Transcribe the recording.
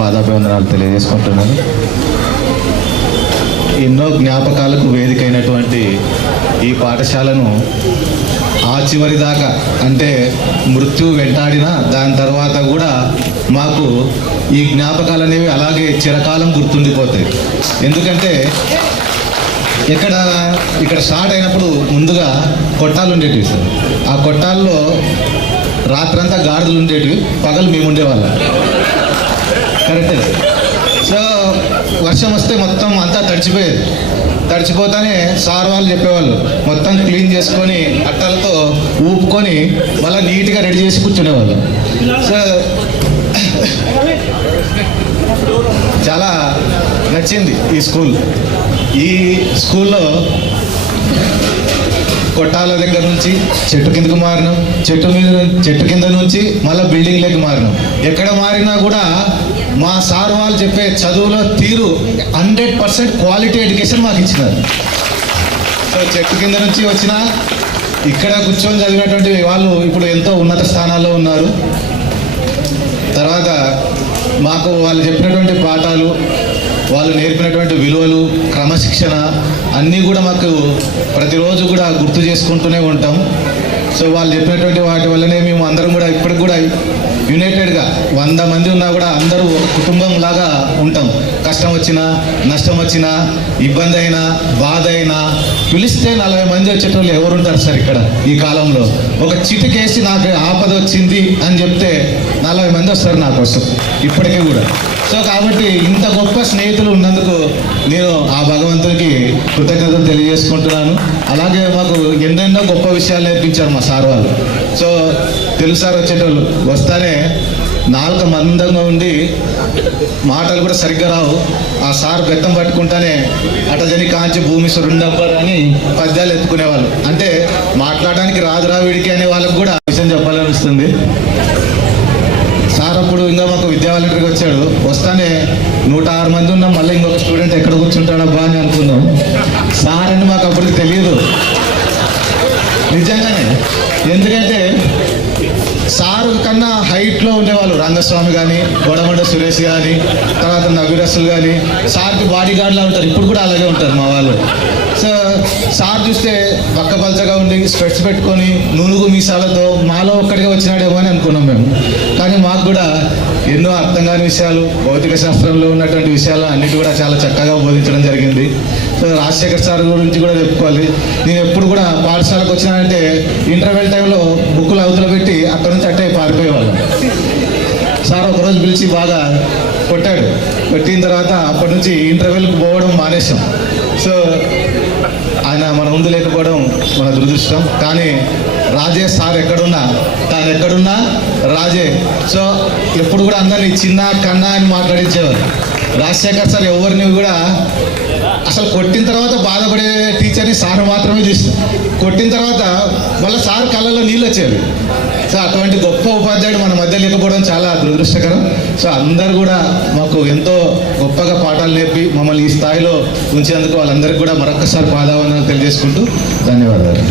పాదాభివందనాలు తెలియజేసుకుంటున్నాను. ఎన్నో జ్ఞాపకాలకు వేదికైనటువంటి ఈ పాఠశాలను ఆ చివరి దాకా అంటే మృత్యు వెంటాడినా దాని తర్వాత కూడా మాకు ఈ జ్ఞాపకాలు అనేవి అలాగే చిరకాలం గుర్తుండిపోతాయి. ఎందుకంటే ఇక్కడ స్టార్ట్ అయినప్పుడు ముందుగా కొట్టాలు ఉండేటివి సార్. ఆ కొట్టాల్లో రాత్రంతా గాడిదలు ఉండేటివి, పగలు మేము ఉండేవాళ్ళం. కరెక్టే. సో వర్షం వస్తే మొత్తం అంతా తడిచిపోతానే సార్ వాళ్ళు చెప్పేవాళ్ళు మొత్తం క్లీన్ చేసుకొని అట్టలతో ఊపుకొని మళ్ళీ నీట్గా రెడీ చేసి కూర్చునేవాళ్ళు. సో చాలా నచ్చింది ఈ స్కూల్. ఈ స్కూల్లో కొట్టాల దగ్గర నుంచి చెట్టు కిందకు మారినాం, చెట్టు కింద నుంచి మళ్ళీ బిల్డింగ్లోకి మారినాం. ఎక్కడ మారినా కూడా మా సార్ వాళ్ళు చెప్పే చదువులో తీరు 100% క్వాలిటీ ఎడ్యుకేషన్ మాకు ఇచ్చినారు. సో చెట్టు కింద నుంచి వచ్చిన ఇక్కడ కూర్చొని చదివినటువంటి వాళ్ళు ఇప్పుడు ఎంతో ఉన్నత స్థానాల్లో ఉన్నారు. తర్వాత మాకు వాళ్ళు చెప్పినటువంటి పాఠాలు, వాళ్ళు నేర్పినటువంటి విలువలు, క్రమశిక్షణ అన్నీ కూడా మాకు ప్రతిరోజు కూడా గుర్తు చేసుకుంటూనే ఉంటాం. సో వాళ్ళు చెప్పినటువంటి వాటి వల్లనే మేము అందరం కూడా ఇప్పటికి కూడా యునైటెడ్గా 100 మంది ఉన్నా కూడా అందరూ ఒక కుటుంబం లాగా ఉంటాం. కష్టం వచ్చినా, నష్టం వచ్చినా, ఇబ్బంది అయినా, బాధ అయినా పిలిస్తే 40 మంది వచ్చేటోళ్ళు ఎవరుంటారు సార్ ఇక్కడ ఈ కాలంలో? ఒక చిటికేసి నాకు ఆపద వచ్చింది అని చెప్తే 40 మంది వస్తారు నా కోసం ఇప్పటికీ కూడా. సో కాబట్టి ఇంత గొప్ప స్నేహితులు ఉన్నందుకు నేను ఆ భగవంతునికి కృతజ్ఞతలు తెలియజేసుకుంటున్నాను. అలాగే మాకు ఎన్నెన్నో గొప్ప విషయాలు నేర్పించారు మా సార్ వాళ్ళు. సో తెలుగు సార్ వచ్చేటోళ్ళు వస్తానే నాలుక మందంగా ఉండి మాటలు కూడా సరిగ్గా రావు. ఆ సార్ బెత్తం పట్టుకుంటానే అటజని కాంచి భూమి సురుండబ్బర్ అని పద్యాలు ఎత్తుకునేవాళ్ళు. అంటే మాట్లాడడానికి రాదురా వీడికి అనే వాళ్ళకు కూడా విషయం చెప్పాలనిపిస్తుంది. సార్ అప్పుడు ఇంకా మాకు విద్యా వాలంటీర్కి వచ్చాడు. వస్తానే 106 మంది ఉన్నాం, మళ్ళీ ఇంకొక స్టూడెంట్ ఎక్కడ కూర్చుంటాడబ్బా అని అనుకున్నాం. సార్ అని మాకు అప్పటికి తెలియదు నిజంగానే. ఎందుకంటే సారు కన్నా హైట్లో ఉండేవాళ్ళు రంగస్వామి కానీ, గొడమండ సురేష్ కానీ, తర్వాత నవీరసులు కానీ సార్కి బాడీ గార్డ్లా ఉంటారు. ఇప్పుడు కూడా అలాగే ఉంటారు మా వాళ్ళు. సో సార్ చూస్తే పక్కపలచగా ఉండి స్పెట్స్ పెట్టుకొని నూనుగు మీసాలతో మాలో ఒక్కడిగా వచ్చినాడేమో అని అనుకున్నాం మేము. కానీ మాకు కూడా ఎన్నో అర్థం కాని విషయాలు, భౌతిక శాస్త్రంలో ఉన్నటువంటి విషయాలు అన్నిటి కూడా చాలా చక్కగా బోధించడం జరిగింది. సో రాజశేఖర్ సార్ గురించి కూడా చెప్పుకోవాలి. నేను ఎప్పుడు కూడా పాఠశాలకు వచ్చినానంటే ఇంటర్వెల్ టైంలో బుక్కులు అవతల పెట్టి అక్కడ నుంచి అట్టే పారిపోయేవాళ్ళం. సార్ ఒకరోజు పిలిచి బాగా కొట్టాడు. కొట్టిన తర్వాత అప్పటి నుంచి ఇంటర్వెల్కి పోవడం మానేసాం. సో ఆయన మన ముందు లేకపోవడం మన దురదృష్టం. కానీ రాజే సార్ ఎక్కడున్నా, తాను ఎక్కడున్నా రాజే. సో ఎప్పుడు కూడా అందరినీ చిన్న కన్నా అని మాట్లాడించేవారు. రాజశేఖర్ సార్ ఎవరిని కూడా అసలు కొట్టిన తర్వాత బాధపడే టీచర్ని సార్ మాత్రమే చూస్తాం. కొట్టిన తర్వాత మళ్ళీ సార్ కళ్ళలో నీళ్ళు వచ్చేవి. సో అటువంటి గొప్ప ఉపాధ్యాయుడు మన మధ్య లేకపోవడం చాలా దురదృష్టకరం. సో అందరు కూడా మాకు ఎంతో గొప్పగా పాఠాలు నేర్పి మమ్మల్ని ఈ స్థాయిలో ఉంచినందుకు వాళ్ళందరికీ కూడా మరొకసారి పాదావందనాలు తెలియజేసుకుంటూ ధన్యవాదాలు.